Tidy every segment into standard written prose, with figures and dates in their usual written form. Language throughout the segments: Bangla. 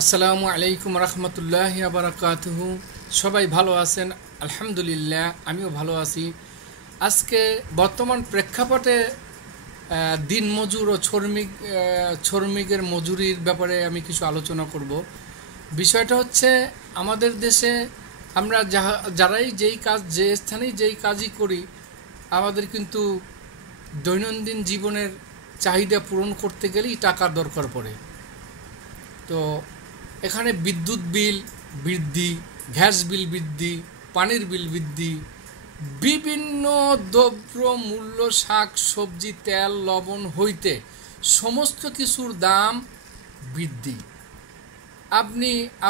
আসসালামু আলাইকুম রহমতুল্লাহি বারাকাতুহু। সবাই ভালো আছেন? আলহামদুলিল্লাহ, আমিও ভালো আছি। আজকে বর্তমান প্রেক্ষাপটে দিনমজুর ও শ্রমিকের মজুরির ব্যাপারে আমি কিছু আলোচনা করব। বিষয়টা হচ্ছে, আমাদের দেশে আমরা যারাই যে স্থানেই যেই কাজই করি, আমাদের কিন্তু দৈনন্দিন জীবনের চাহিদা পূরণ করতে গেলেই টাকার দরকার পড়ে। তো এখানে বিদ্যুৎ বিল বৃদ্ধি, গ্যাস বিল বৃদ্ধি, পানির বিল বৃদ্ধি, বিভিন্ন দ্রব্য মূল্য, শাক সবজি, তেল লবণ হইতে সমস্ত কিছুর দাম বৃদ্ধি।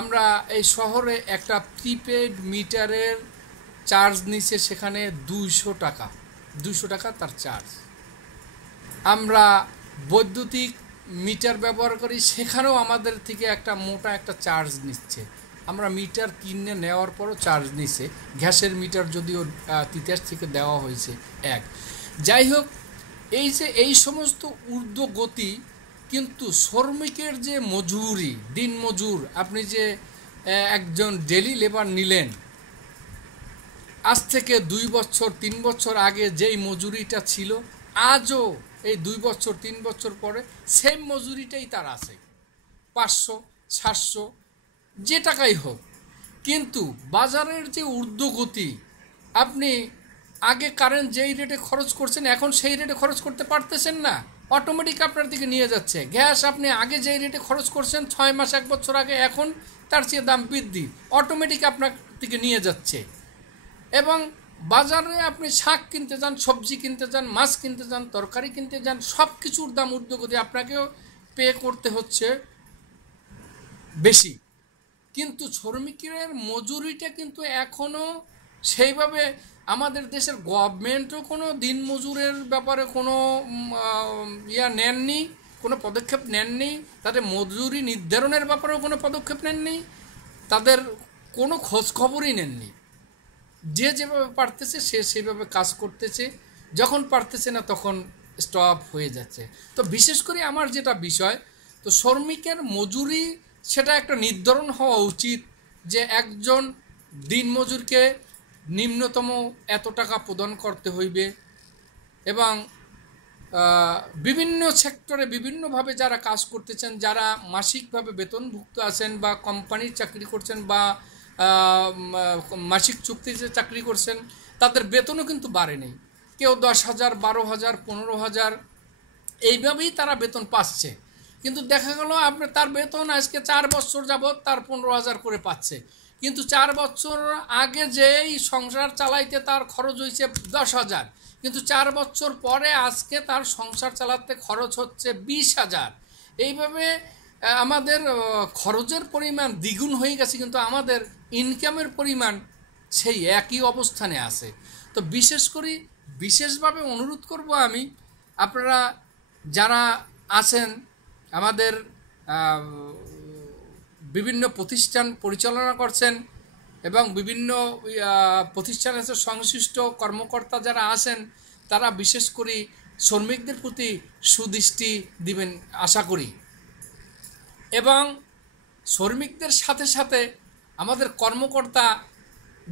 আমরা এই শহরে একটা প্রিপেড মিটারের চার্জ নিচ্ছে, সেখানে 200 টাকা, 200 টাকা তার চার্জ। আমরা বৈদ্যুতিক মিটার ব্যবহার করি, সেখানেও আমাদের থেকে একটা মোটা একটা চার্জ নিচ্ছে। আমরা মিটার কিনে নেওয়ার পরও চার্জ নিচ্ছে। গ্যাসের মিটার যদিও তিতাস থেকে দেওয়া হয়েছে এক। যাই হোক, এই সমস্ত ঊর্ধ্বগতি, কিন্তু শ্রমিকের যে মজুরি, দিন মজুর, আপনি যে একজন ডেলি লেবার নিলেন, আজ থেকে 2 বছর 3 বছর আগে যেই মজুরিটা ছিল, আজও এই 2 বছর 3 বছর পরে সেম মজুরিটাই তার আছে, 500 700 যে টাকাই হোক। কিন্তু বাজারের যে ঊর্ধ্বগতি, আপনি আগে কারেন্ট যেই রেটে খরচ করছেন, এখন সেই রেটে খরচ করতে পারতেছেন না, অটোমেটিক আপনার দিকে নিয়ে যাচ্ছে। গ্যাস আপনি আগে যেই রেটে খরচ করছেন 6 মাস 1 বছর আগে, এখন তার চেয়ে দাম বৃদ্ধি, অটোমেটিক আপনার দিকে নিয়ে যাচ্ছে। এবং বাজারে আপনি শাক কিনতে যান, সবজি কিনতে যান, মাছ কিনতে যান, তরকারি কিনতে যান, সব কিছুর দাম ঊর্ধ্বগতি, আপনাকেও পে করতে হচ্ছে বেশি। কিন্তু শ্রমিকের মজুরিটা কিন্তু এখনও সেইভাবে আমাদের দেশের গভর্নমেন্টও কোনো দিন মজুরের ব্যাপারে কোনো নেননি, কোনো পদক্ষেপ নেননি। তাদের মজুরি নির্ধারণের ব্যাপারেও কোনো পদক্ষেপ নেননি, তাদের কোনো খোঁজ খবরই নেননি। যে যেভাবে পারতেছে সে সেভাবে কাজ করতেছে, যখন পারতেছে না তখন স্টপ হয়ে যাচ্ছে। তো বিশেষ করে আমার যেটা বিষয়, তো শ্রমিকের মজুরি সেটা একটা নির্ধারণ হওয়া উচিত, যে একজন দিনমজুরকে নিম্নতম এত টাকা প্রদান করতে হইবে। এবং বিভিন্ন সেক্টরে বিভিন্নভাবে যারা কাজ করতেছেন, যারা মাসিকভাবে বেতনভুক্ত আছেন বা কোম্পানির চাকরি করছেন বা মাসিক চুক্তিতে চাকরি করছেন, তাদের বেতনও কিন্তু বাড়েনি। কেউ 10,000, 12,000, 15,000 এইভাবেই তারা বেতন পাচ্ছে। কিন্তু দেখা গেল আপনার তার বেতন আজকে 4 বছর যাবৎ তার 15,000 করে পাচ্ছে, কিন্তু 4 বছর আগে যেই সংসার চালাইতে তার খরচ হয়েছে 10,000, কিন্তু 4 বছর পরে আজকে তার সংসার চালাতে খরচ হচ্ছে 20,000। এইভাবে আমাদের খরচের পরিমাণ দ্বিগুণ হয়ে গেছে, কিন্তু আমাদের ইনকামের পরিমাণ সেই একই অবস্থানে আছে। তো বিশেষভাবে অনুরোধ করব আমি, আপনারা যারা আছেন, আমাদের বিভিন্ন প্রতিষ্ঠান পরিচালনা করছেন এবং বিভিন্ন প্রতিষ্ঠানের সংশ্লিষ্ট কর্মকর্তা যারা আছেন, তারা বিশেষ করে শ্রমিকদের প্রতি সুদৃষ্টি দিবেন আশা করি। এবং শ্রমিকদের সাথে সাথে আমাদের কর্মকর্তা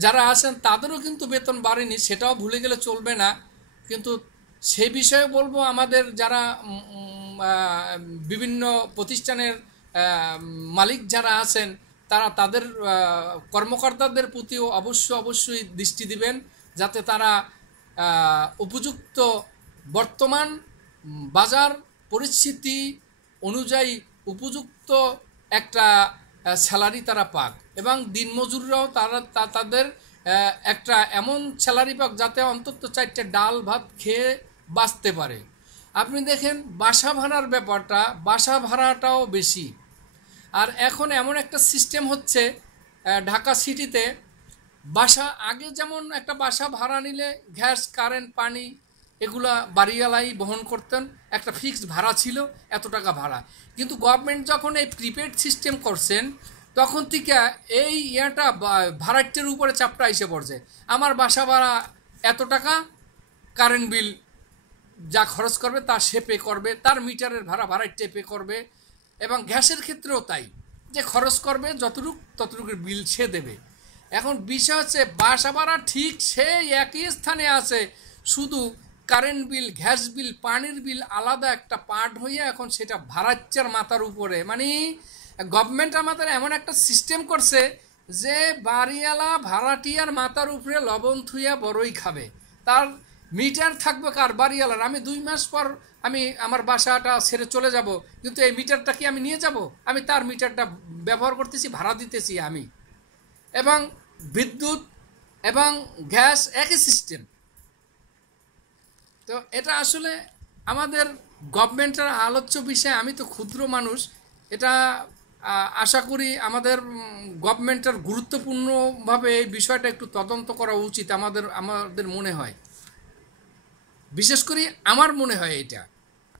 যারা আছেন, তাদেরও কিন্তু বেতন বাড়েনি, সেটাও ভুলে গেলে চলবে না। কিন্তু সেই বিষয়ে বলবো, আমাদের যারা বিভিন্ন প্রতিষ্ঠানের মালিক যারা আছেন, তারা তাদের কর্মকর্তাদের প্রতিও অবশ্যই দৃষ্টি দিবেন, যাতে তারা উপযুক্ত বর্তমান বাজার পরিস্থিতি অনুযায়ী উপযুক্ত একটা স্যালারি তারা পাক, এবং দিনমজুররাও তাদের একটা এমন স্যালারি পাক যাতে অন্তত 4টে ডাল ভাত খেয়ে বাঁচতে পারে। আপনি দেখেন বাসা ভাড়ার ব্যাপারটা, বাসা ভাড়াটাও বেশি। আর এখন এমন একটা সিস্টেম হচ্ছে ঢাকা সিটিতে, আগে যেমন একটা বাসা ভাড়া নিলে গ্যাস কারেন্ট পানি এগুলা বাড়িওয়ালাই বহন করতেন, একটা ফিক্সড ভাড়া ছিল, এত টাকা ভাড়া। কিন্তু গভর্নমেন্ট যখন এই প্রিপেড সিস্টেম করছেন, তখন থেকে এই ভাড়াটের উপরে চাপটা এসে পড়ছে। আমার বাসা ভাড়া এত টাকা, কারেন্ট বিল যা খরচ করবে তা সে পে করবে, তার মিটারের ভাড়াটে পে করবে। এবং গ্যাসের ক্ষেত্রেও তাই, যে খরচ করবে ততটুকুর বিল সে দেবে। এখন বিষয় হচ্ছে বাসা ভাড়া ঠিক সেই একই স্থানে আছে, শুধু কারেন্ট বিল, গ্যাস বিল, পানির বিল আলাদা একটা পার্ট হইয়া এখন সেটা ভাড়াচ্চার মাথার উপরে। মানে গভর্নমেন্ট আমাদের এমন একটা সিস্টেম করছে যে বাড়িওয়ালা ভাড়াটিয়ার মাথার উপরে লবণ থুইয়া বড়ই খাবে। তার মিটার থাকবে কার? বাড়িওয়ালার। আমি 2 মাস পর আমি আমার বাসাটা ছেড়ে চলে যাব, কিন্তু এই মিটারটা কি আমি নিয়ে যাব? আমি তার মিটারটা ব্যবহার করতেছি, ভাড়া দিতেছি আমি। এবং বিদ্যুৎ এবং গ্যাস একই সিস্টেম। তো এটা আসলে আমাদের গভর্নমেন্টের আলোচ্য বিষয়। আমি তো ক্ষুদ্র মানুষ, এটা আশা করি আমাদের গভর্নমেন্টের গুরুত্বপূর্ণভাবে এই বিষয়টা একটু তদন্ত করা উচিত আমাদের আমাদের মনে হয়, বিশেষ করে আমার মনে হয় এটা।